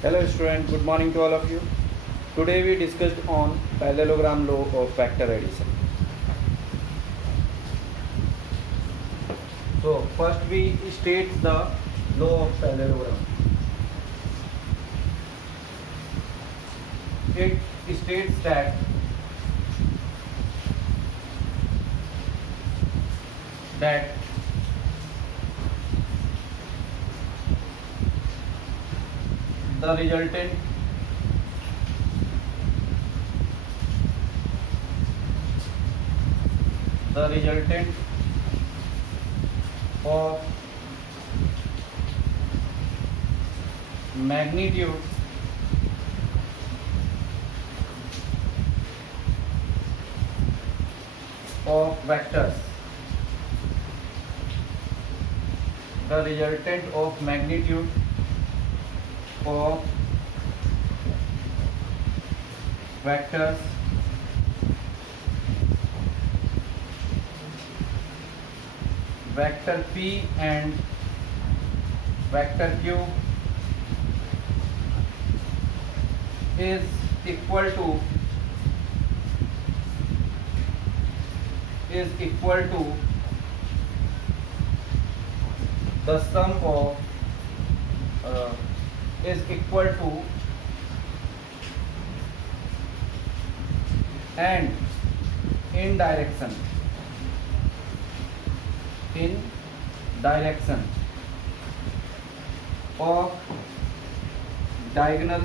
Hello student, good morning to all of you. Today we discussed on parallelogram law of vector addition. So first we state the law of parallelogram. It states that the resultant of magnitude of vectors, the resultant of magnitude of vectors vector P and vector Q is equal to the sum of is equal to and in direction of diagonal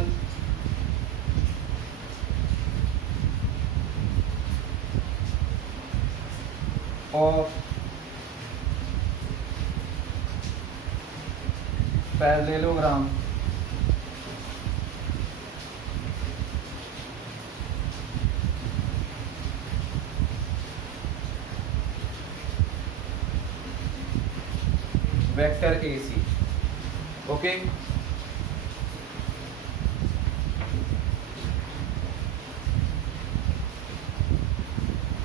of parallelogram vector AC. Okay,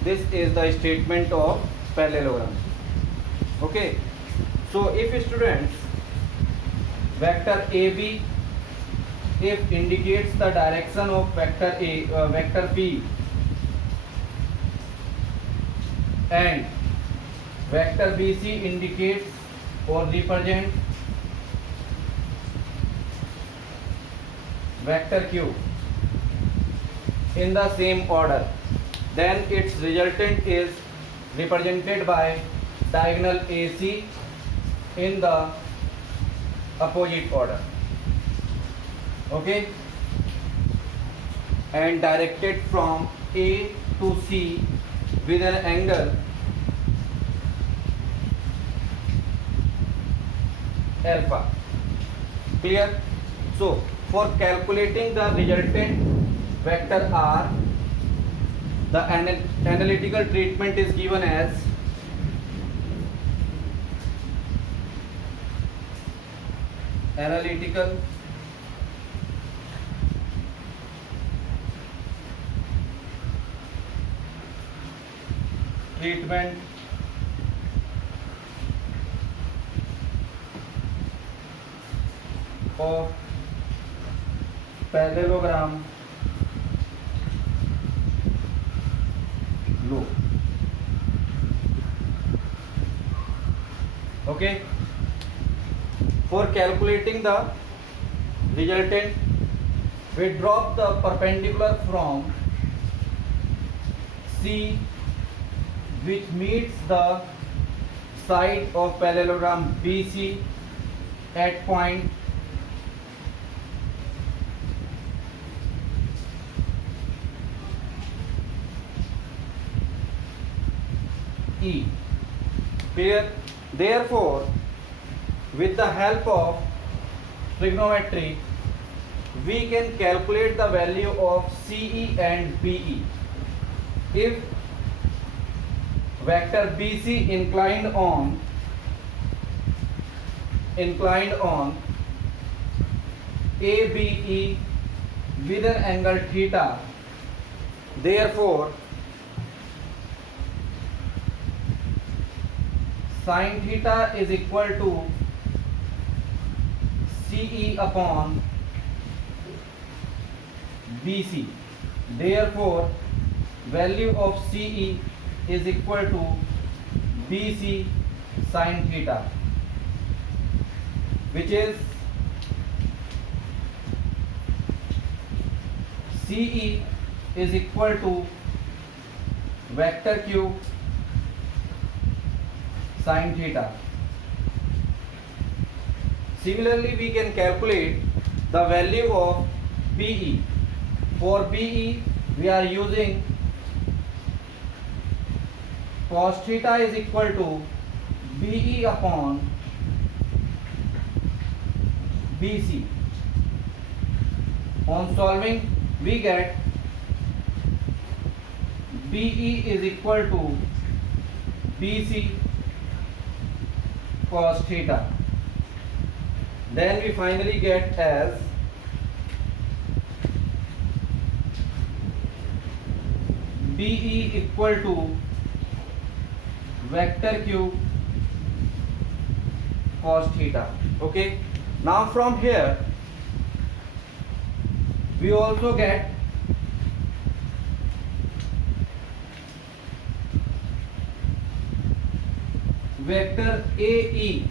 this is the statement of parallelogram. Okay, so if students vector AB if indicates the direction of vector vector P and vector BC indicates or represent vector Q in the same order, then its resultant is represented by diagonal AC in the opposite order. Okay, and directed from A to C with an angle alpha. Clear? So for calculating the resultant vector R, the analytical treatment is given as analytical treatment of parallelogram law. Okay, for calculating the resultant, we drop the perpendicular from C which meets the side of parallelogram BC at point E. Clear? Therefore, with the help of trigonometry, we can calculate the value of CE and BE. If vector BC inclined on ABE with an angle theta, therefore sin theta is equal to CE upon BC. Therefore, value of CE is equal to BC sin theta, which is CE is equal to vector q sin theta. Similarly, we can calculate the value of BE. For BE, we are using cos theta is equal to BE upon BC. On solving, we get BE is equal to BC cos theta. Then we finally get as BE equal to vector q cos theta. Okay. Now from here we also get vector AE.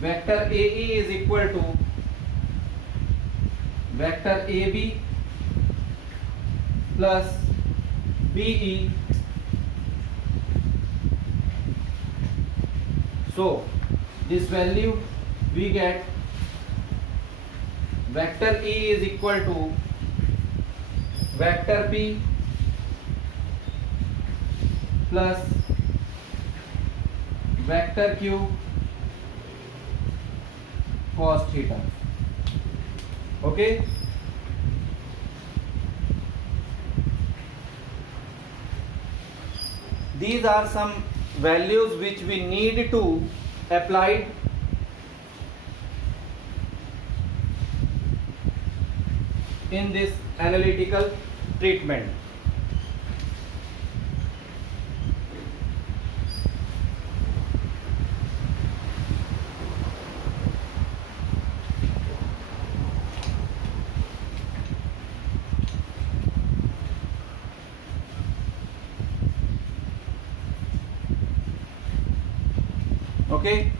Vector AE is equal to vector AB plus BE. So this value we get vector E is equal to vector P plus vector Q cos theta. Okay. These are some values which we need to apply in this analytical treatment. Okay.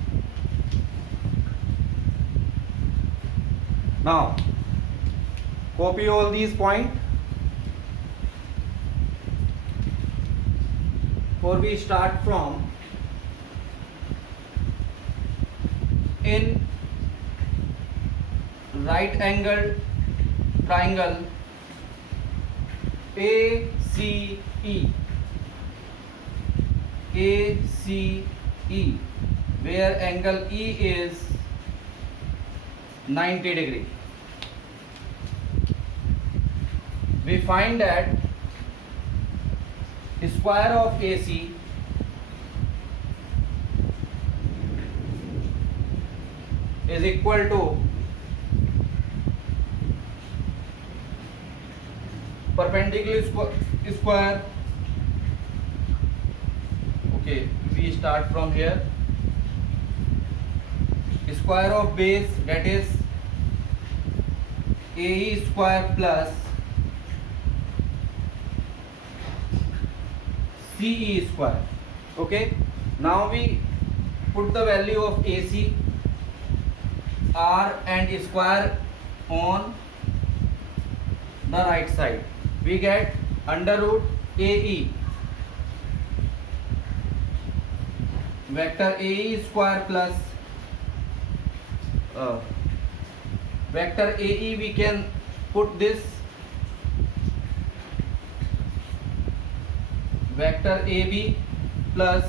Now copy all these points. Or we start from in right angled triangle ACE. ACE, where angle E is 90 degree. We find that square of AC is equal to perpendicular square. Okay, we start from here. Square of base, that is AE square plus CE square. Okay. Now we put the value of AC, R and square on the right side. We get under root AE. Vector AE square plus vector AE, we can put this vector AB plus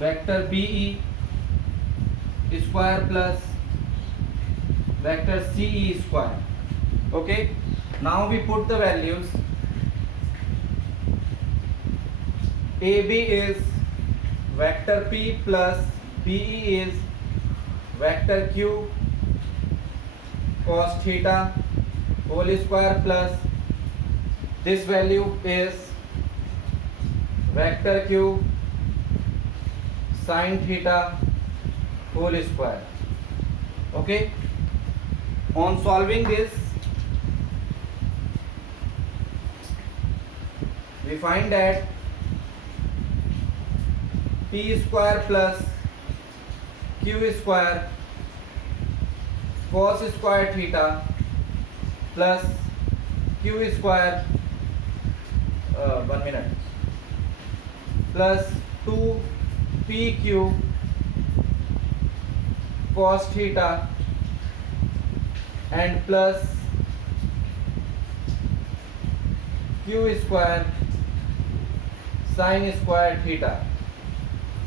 vector BE square plus vector CE square. Okay. Now we put the values. AB is vector P plus BE is vector Q cos theta whole square plus this value is vector Q sin theta whole square. Okay, on solving this, we find that p square plus q square cos square theta plus q square 1 minute plus 2pq cos theta and plus q square sin square theta.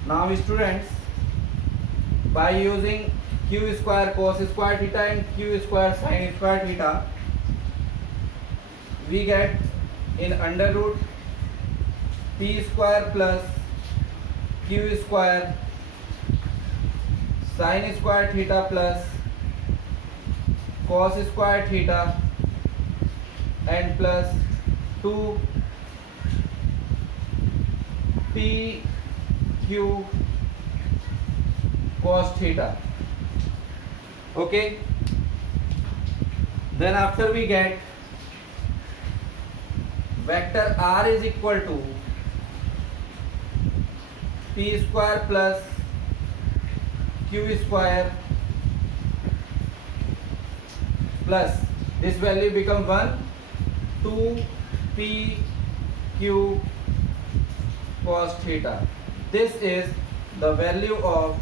Now students, by using q square cos square theta and q square sin square theta, we get in under root p square plus q square sin square theta plus cos square theta and plus 2 p q cos theta. Okay, then after we get vector r is equal to p square plus q square plus this value become 1 2 p q cos theta. This is the value of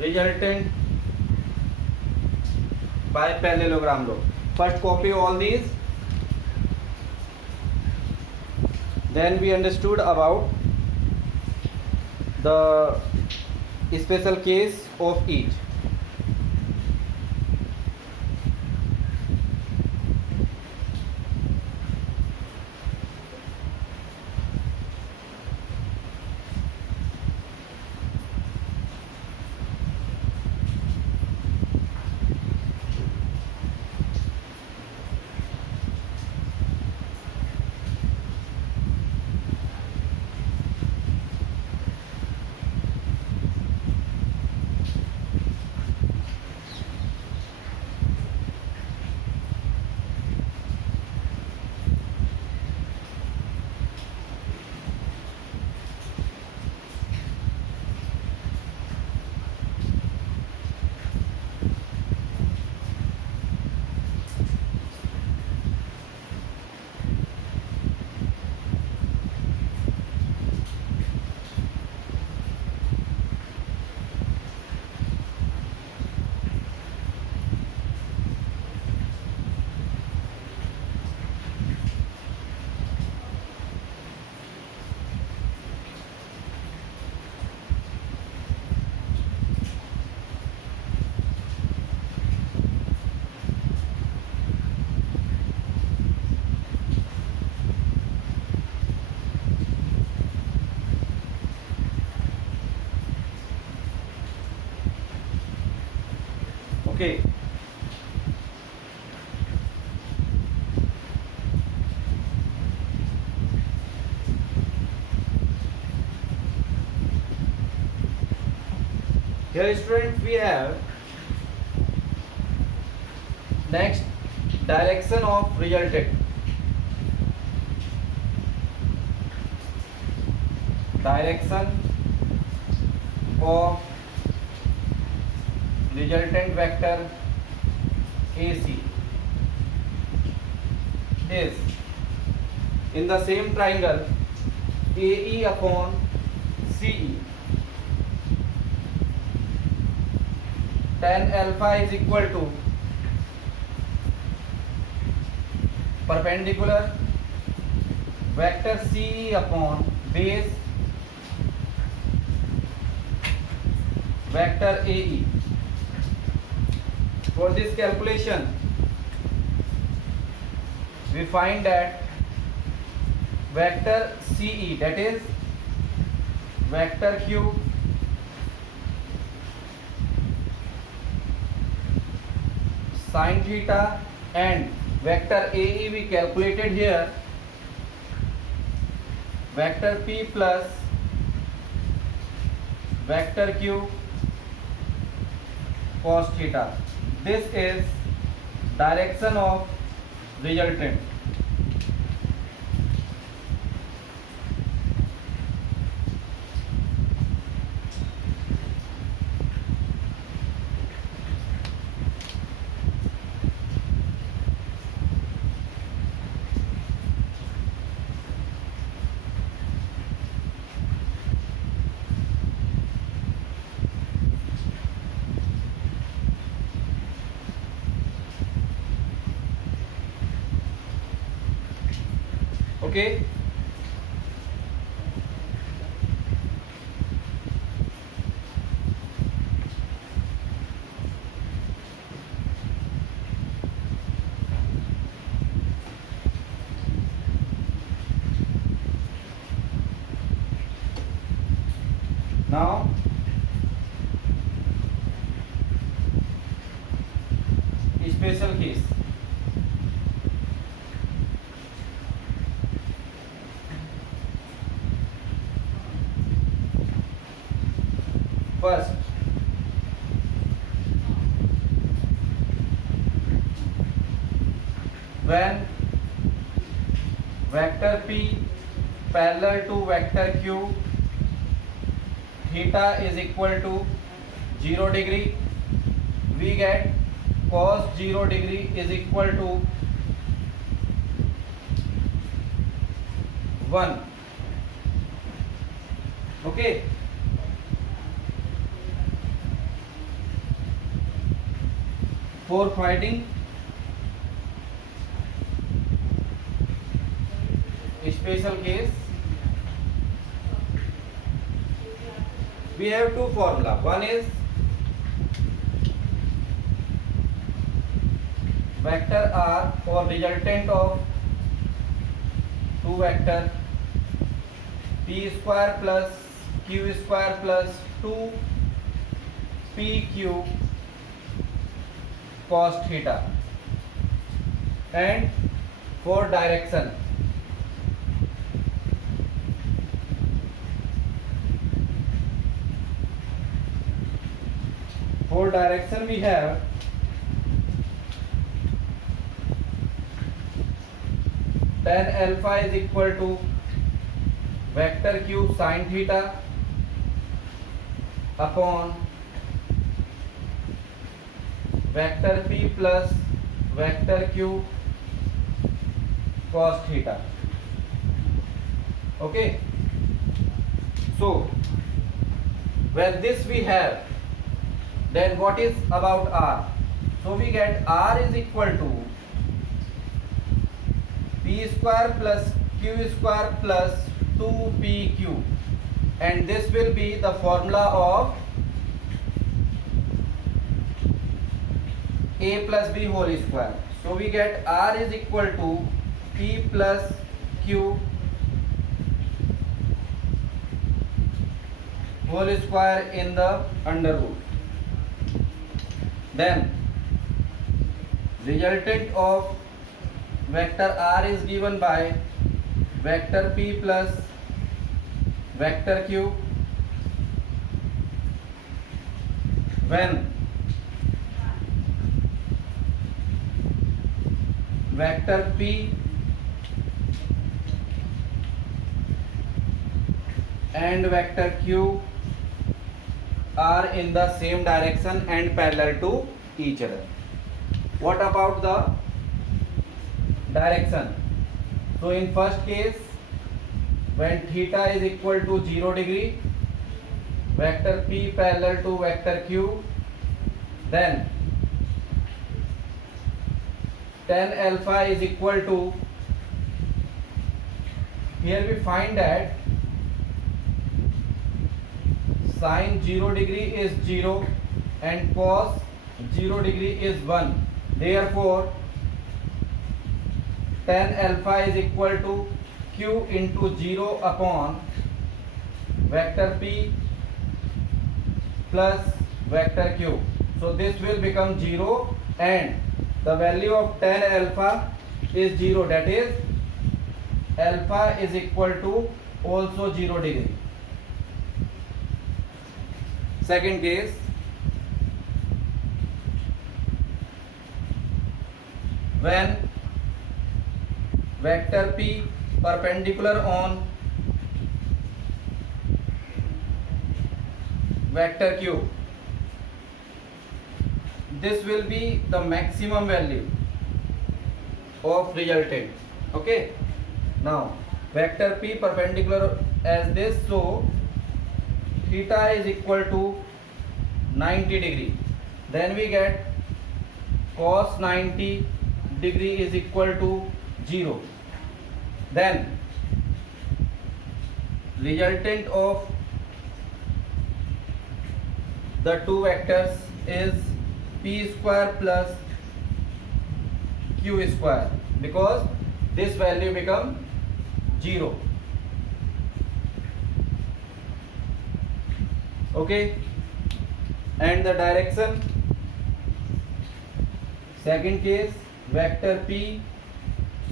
resultant by parallelogram law. First copy all these, then we understood about the special case of each. Okay, here students we have next direction of resultant. Direction of resultant vector AC is in the same triangle AE upon CE. Tan alpha is equal to perpendicular vector CE upon base vector AE. For this calculation, we find that vector CE, that is vector Q sin theta, and vector AE we calculated here, vector P plus vector Q cos theta. This is direction of resultant. Okay. Now special case. First, when vector P parallel to vector Q, theta is equal to 0 degree, we get cos 0 degree is equal to 1. Okay. For finding special case, we have two formula. One is vector R for resultant of two vector P square plus Q square plus 2 PQ cos theta, and for direction we have tan alpha is equal to vector Q sin theta upon vector P plus vector Q cos theta. Okay. So when this we have, then what is about R? So we get R is equal to P square plus Q square plus 2PQ, and this will be the formula of A plus B whole square. So we get R is equal to P plus Q whole square in the under root. Then resultant of vector R is given by vector P plus vector Q when vector P and vector Q are in the same direction and parallel to each other. What about the direction? So in first case, when theta is equal to 0 degree, vector P parallel to vector Q, then tan alpha is equal to, here we find that sin 0 degree is 0 and cos 0 degree is 1. Therefore tan alpha is equal to Q into 0 upon vector P plus vector Q. So this will become 0 and the value of tan alpha is 0, that is alpha is equal to also 0 degree. Second case, when vector p perpendicular on vector q, this will be the maximum value of resultant. Okay, now vector p perpendicular as this, so theta is equal to 90 degree, then we get cos 90 degree is equal to 0. Then resultant of the two vectors is p square plus q square, because this value become 0. Okay, and the direction, second case, vector p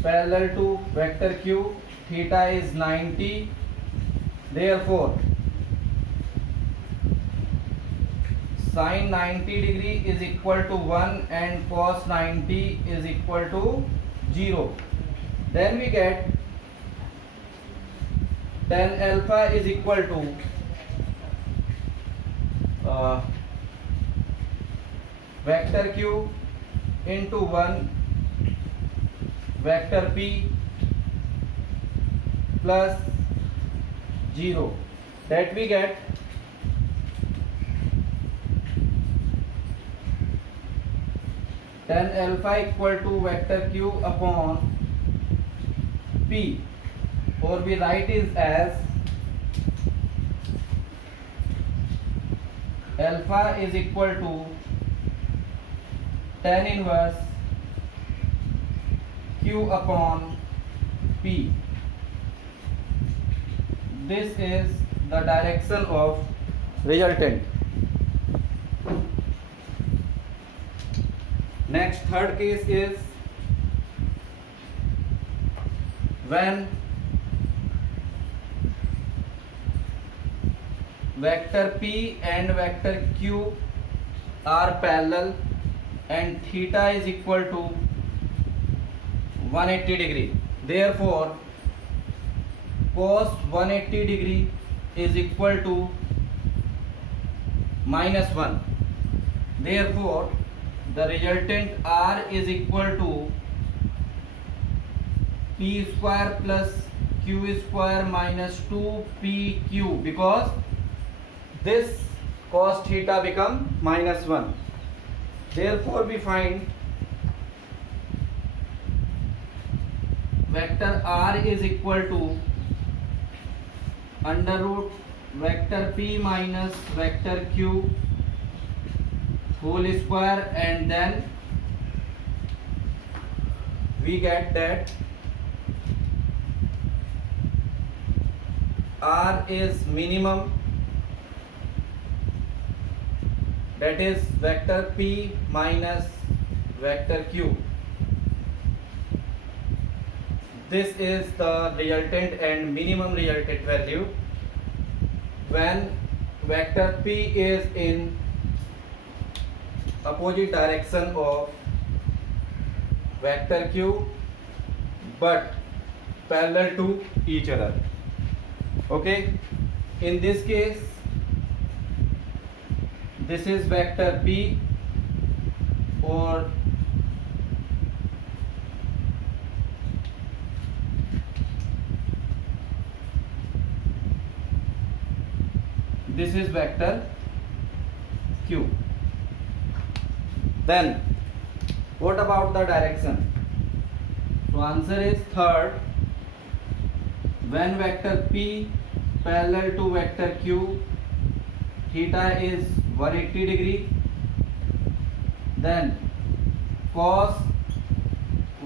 parallel to vector q, theta is 90, therefore sin 90 degree is equal to 1 and cos 90 is equal to 0. Then we get tan alpha is equal to vector q into 1 vector p plus 0, that we get tan alpha equal to vector q upon p, or we write is as alpha is equal to tan inverse q upon p. This is the direction of resultant. Next, third case is when vector p and vector q are parallel and theta is equal to 180 degree. Therefore, cos 180 degree is equal to -1. Therefore, the resultant R is equal to p square plus q square minus 2pq, because this cos theta become -1. Therefore, we find vector R is equal to under root vector p minus vector q whole square, and then we get that R is minimum, that is vector p minus vector q. This is the resultant and minimum resultant value when vector p is in opposite direction of vector q but parallel to each other. Okay, in this case this is vector p, or this is vector q. Then what about the direction? So answer is third, when vector p parallel to vector q, theta is 180 degree, then cos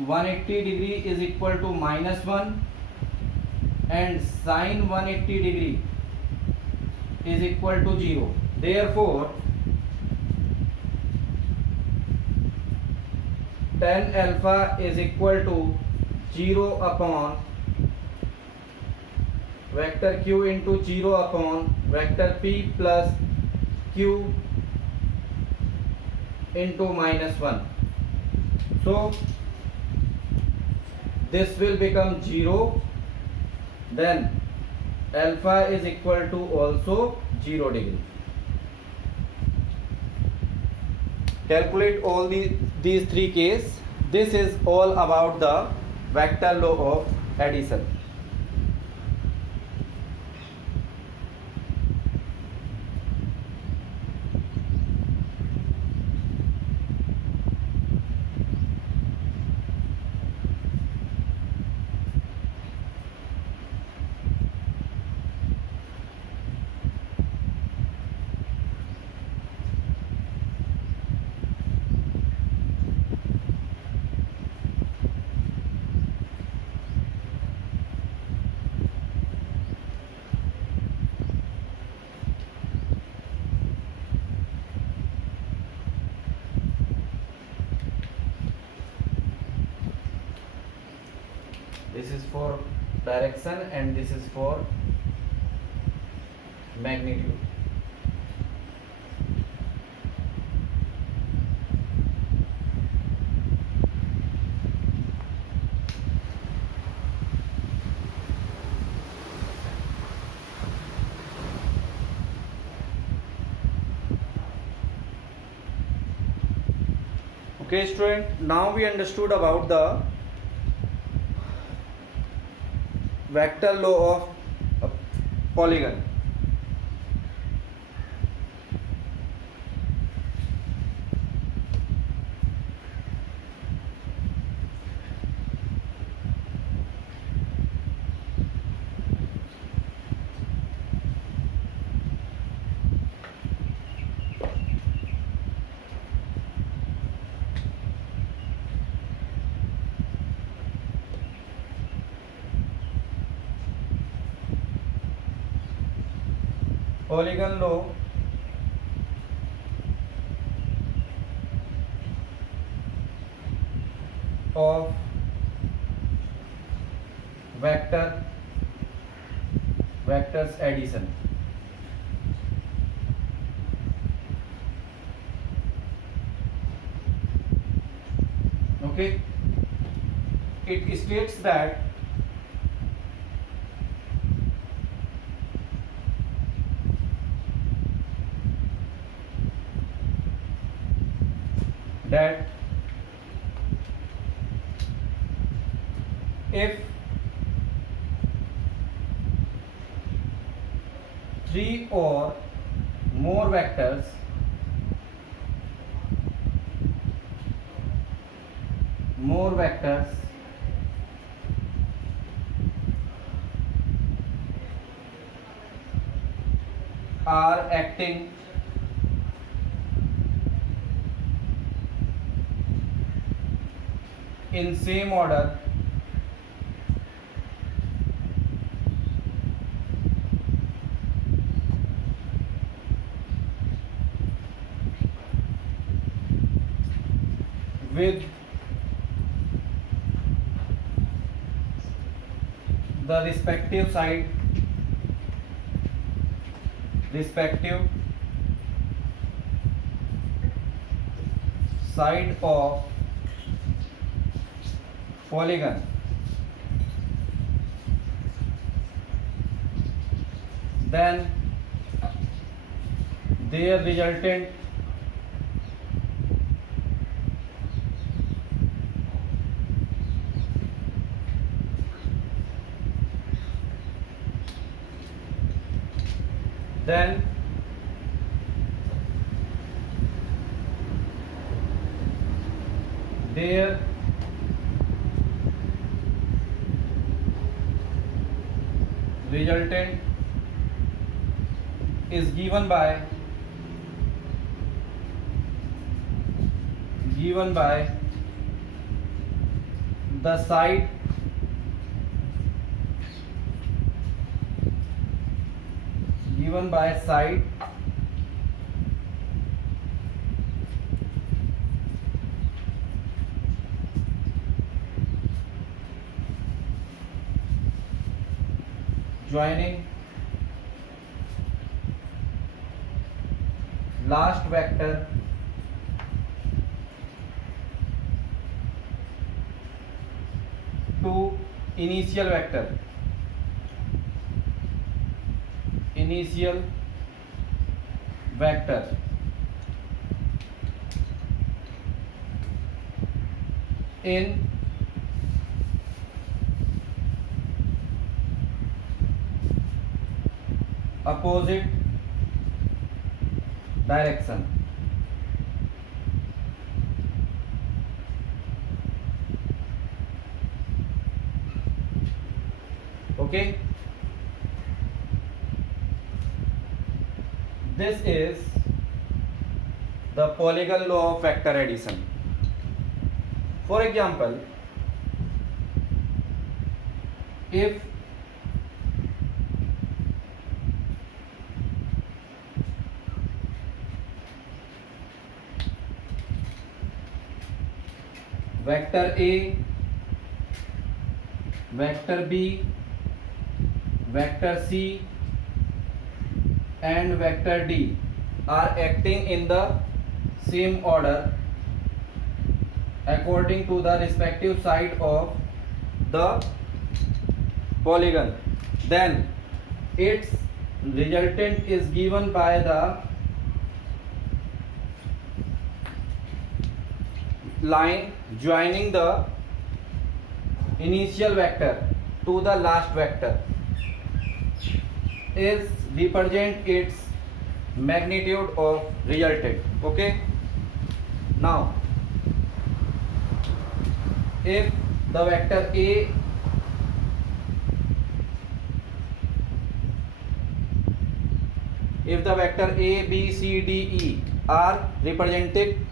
180 degree is equal to -1 and sin 180 degree is equal to 0. Therefore, tan alpha is equal to 0 upon vector q into 0 upon vector p plus q into -1. So this will become 0, then alpha is equal to also 0 degree. Calculate all these three cases. This is all about the vector law of addition. This is for direction and this is for magnitude. Okay student, now we understood about the vector law of polygon. Polygon law of vectors addition. Okay, it states that if three or more vectors are acting in same order with the respective side of polygon, then their resultant then their resultant is given by the side joining last vector to initial vector in opposite direction. Okay, this is the polygon law of vector addition. For example, if vector A, vector B, vector C and vector D are acting in the same order according to the respective side of the polygon, then its resultant is given by the line joining the initial vector to the last vector is represent its magnitude of resultant. Okay, now if the vector A B C D E are represented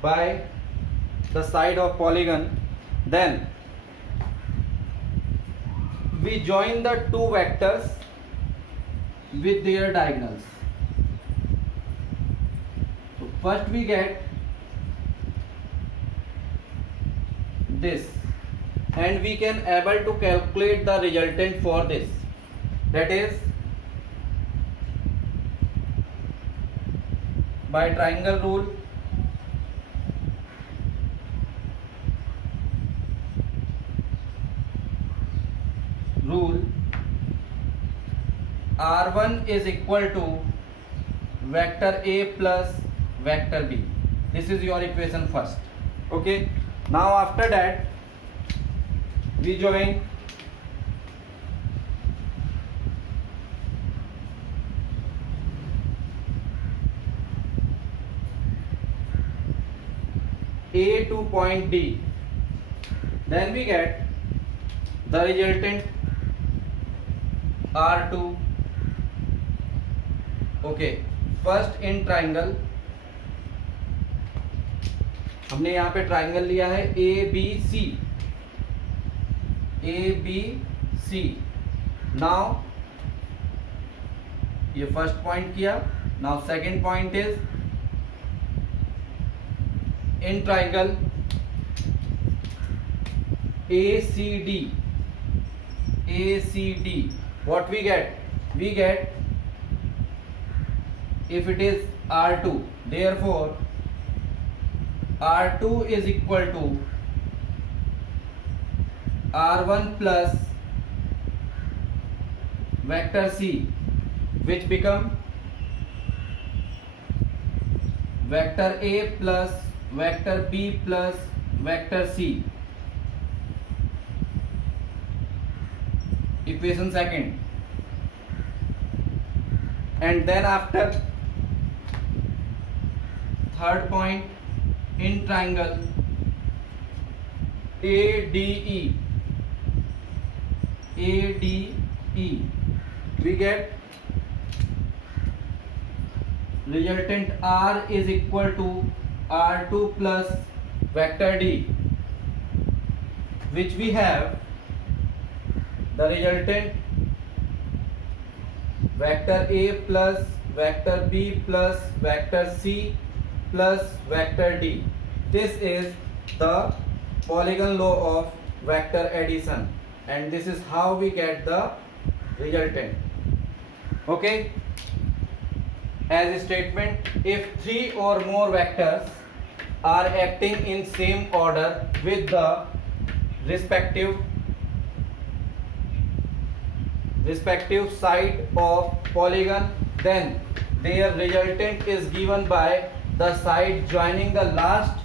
by the side of polygon, then we join the two vectors with their diagonals. So first we get this, and we can able to calculate the resultant for this, that is by triangle rule. R1 is equal to vector A plus vector B. This is your equation first. Okay, now after that we join A to point D, then we get the resultant R2. Okay, first in triangle हमने यहाँ पे triangle लिया है ABC. Now ये first point किया. Now second point is in triangle ACD. What we get? We get, if it is R2, therefore R2 is equal to R1 plus vector C, which become vector A plus vector B plus vector C. Equation second. And then after third point in triangle ADE, we get resultant R is equal to R2 plus vector D, which we have the resultant vector A plus vector B plus vector C plus vector D. This is the polygon law of vector addition, and this is how we get the resultant. Okay, as a statement, if three or more vectors are acting in same order with the respective side of polygon, then their resultant is given by the side joining the last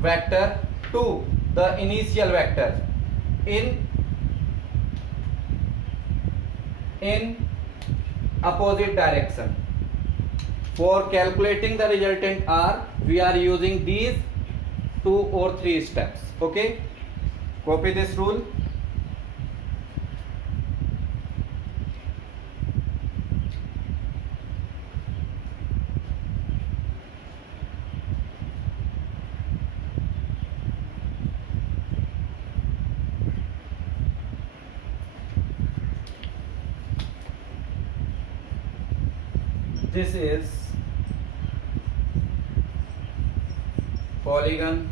vector to the initial vector in opposite direction. For calculating the resultant R, we are using these 2 or 3 steps. Okay, copy this rule. This is polygon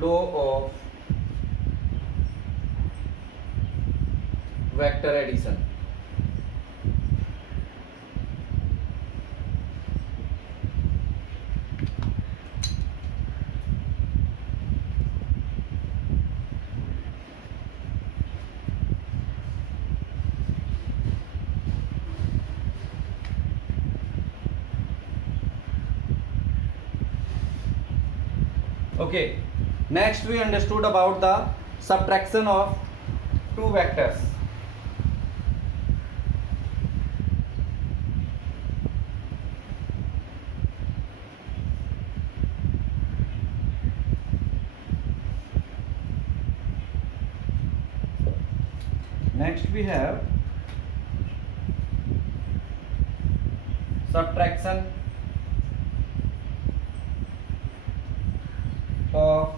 law of vector addition. Okay, next we understood about the subtraction of two vectors. Next we have subtraction of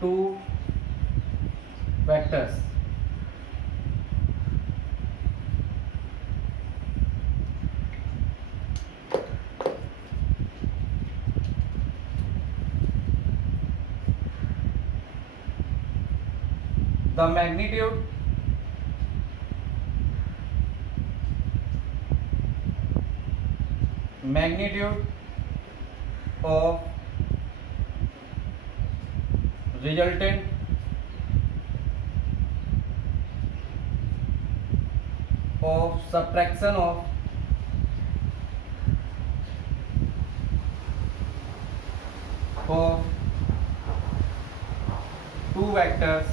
two vectors. The magnitude of resultant of subtraction of two vectors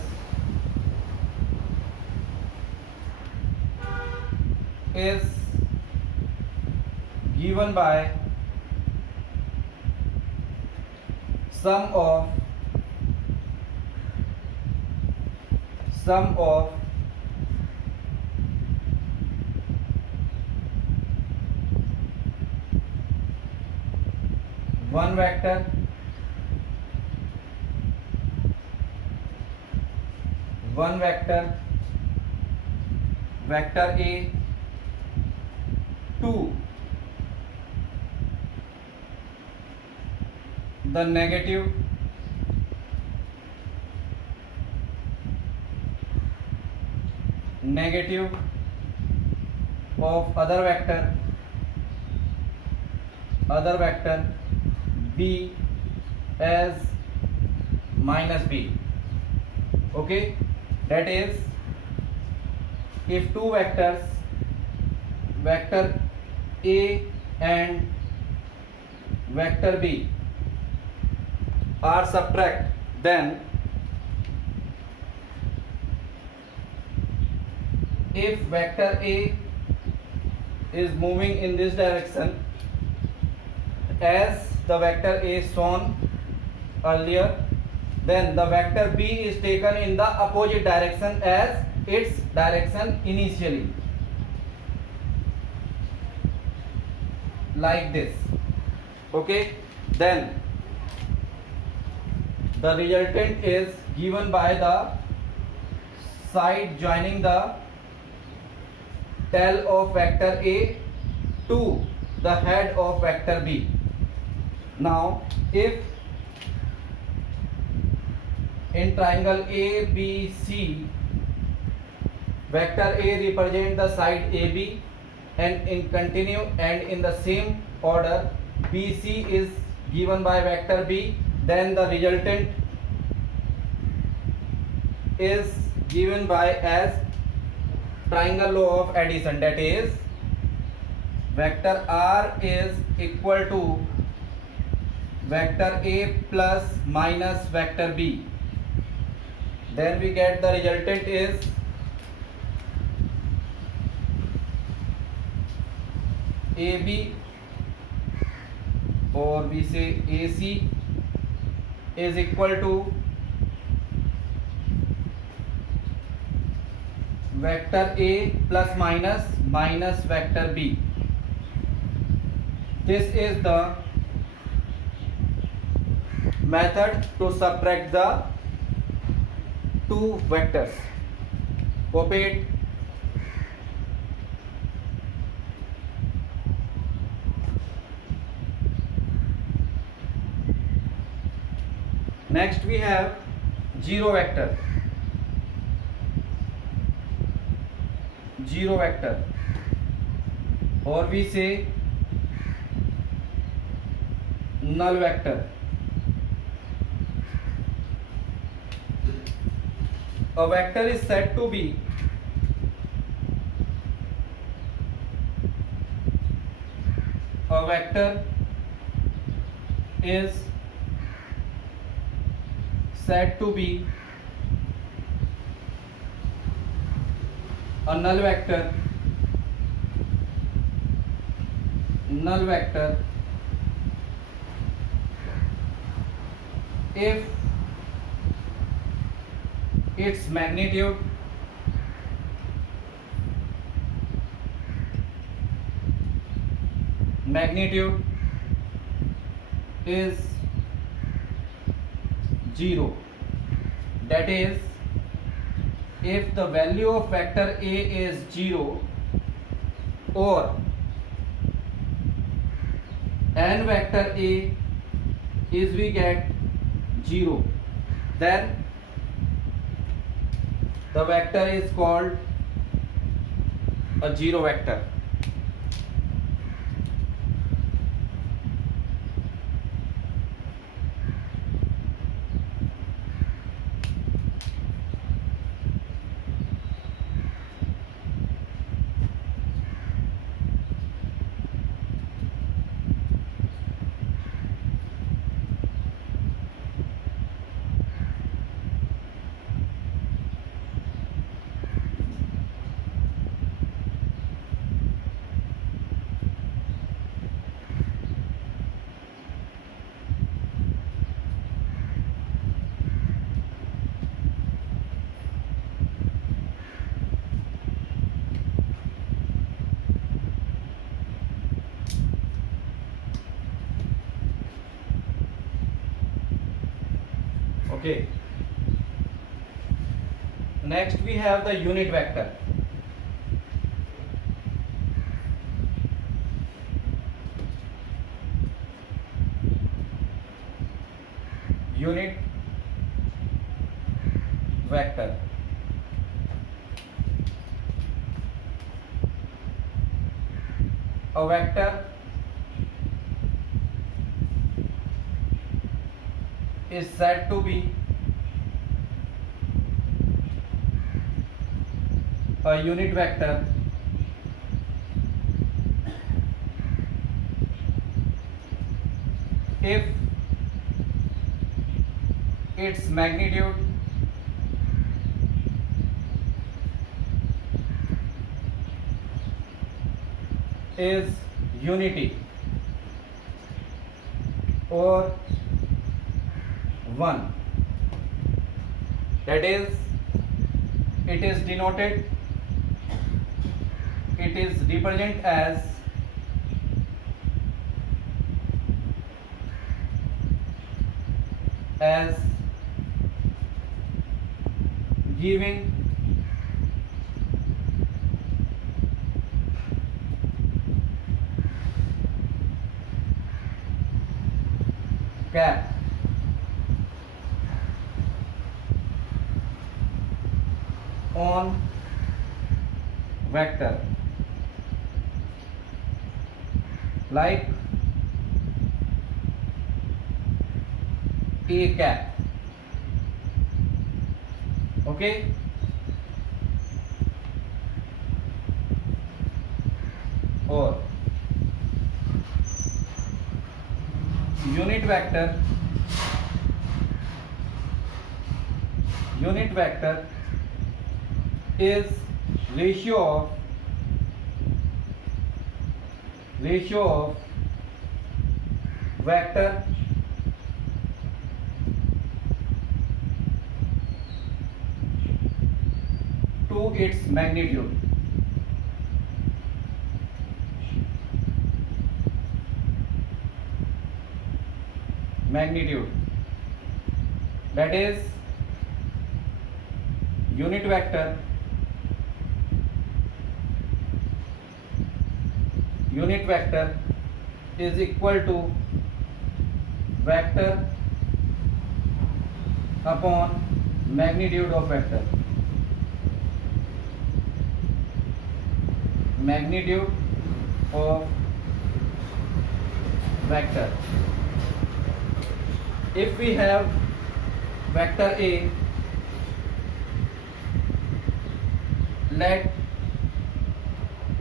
is given by sum of one vector vector A to the negative of other vector B as minus B. Okay, that is, if two vectors, vector A and vector B, are subtract, then if vector A is moving in this direction as the vector A shown earlier, then the vector B is taken in the opposite direction as its direction initially, like this. Okay, then the resultant is given by the side joining the tail of vector A to the head of vector B. Now, if in triangle ABC, vector A represents the side AB and in continue and in the same order BC is given by vector B, then the resultant is given by as triangle law of addition, that is vector R is equal to vector A plus minus vector B. Then we get the resultant is AB, or we say AC is equal to vector A plus minus vector B. This is the method to subtract the two vectors. Copy it. Next we have zero vector. Zero vector, or we say null vector. A vector is said to be a vector is said to be a null vector if its magnitude is 0, that is if the value of vector A is 0 or n vector A is we get 0, then the vector is called a zero vector. Okay. Next we have the unit vector. Unit vector. A vector is said to be a unit vector if its magnitude is unity or 1, that is it is denoted, it is represented as giving cap on vector. like a cap. Okay, or unit vector is ratio of vector to its magnitude. That is, unit vector is equal to vector upon magnitude of vector. If we have vector A, let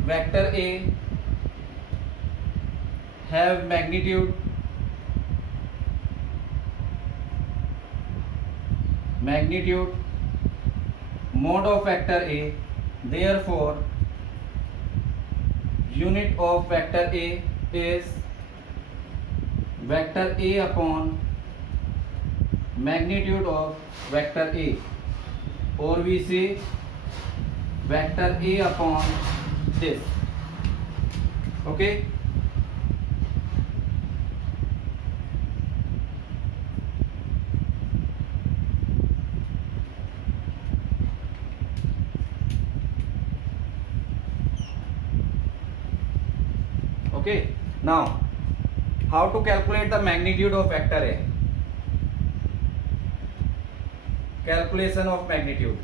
vector A have magnitude mod of vector A, therefore unit of vector A is vector A upon magnitude of vector A, or we say vector A upon this. Okay, now how to calculate the magnitude of vector A? Calculation of magnitude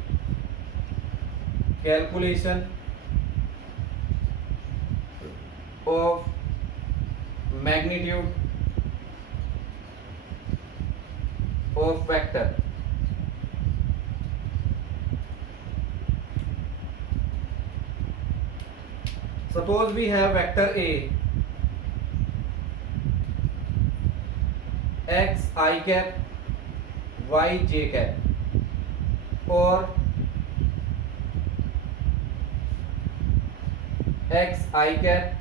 of vector. Suppose we have vector A x I cap y j cap, or x I cap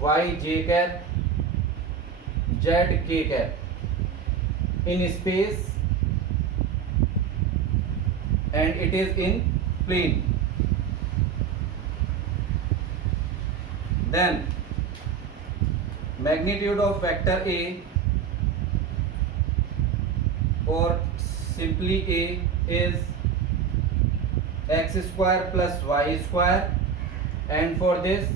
y j cap z k cap in space and it is in plane. Then magnitude of vector A, or simply A, is x square plus y square, and for this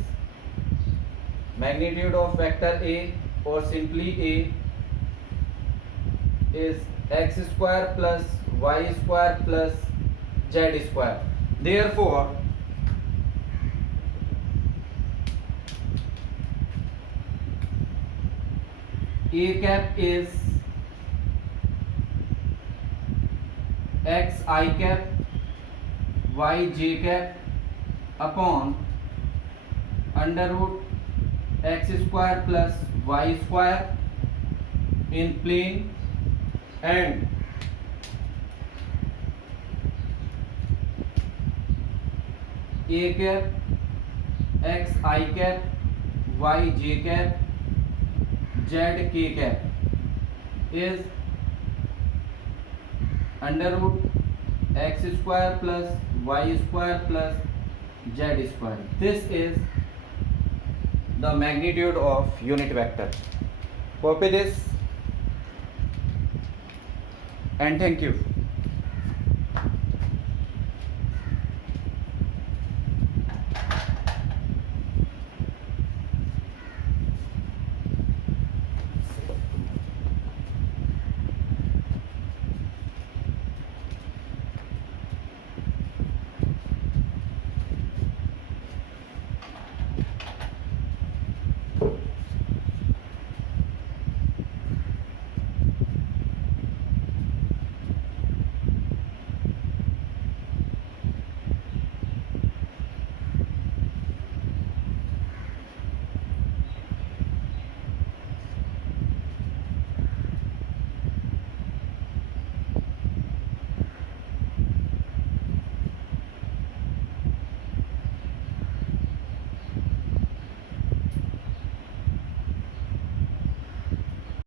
magnitude of vector A, or simply A, is x square plus y square plus z square. Therefore A cap is x I cap y j cap upon under root x square plus y square in plane, and A cap x I cap y j cap z k cap is under root x square plus y square plus z square. This is the magnitude of unit vector. Copy this and thank you.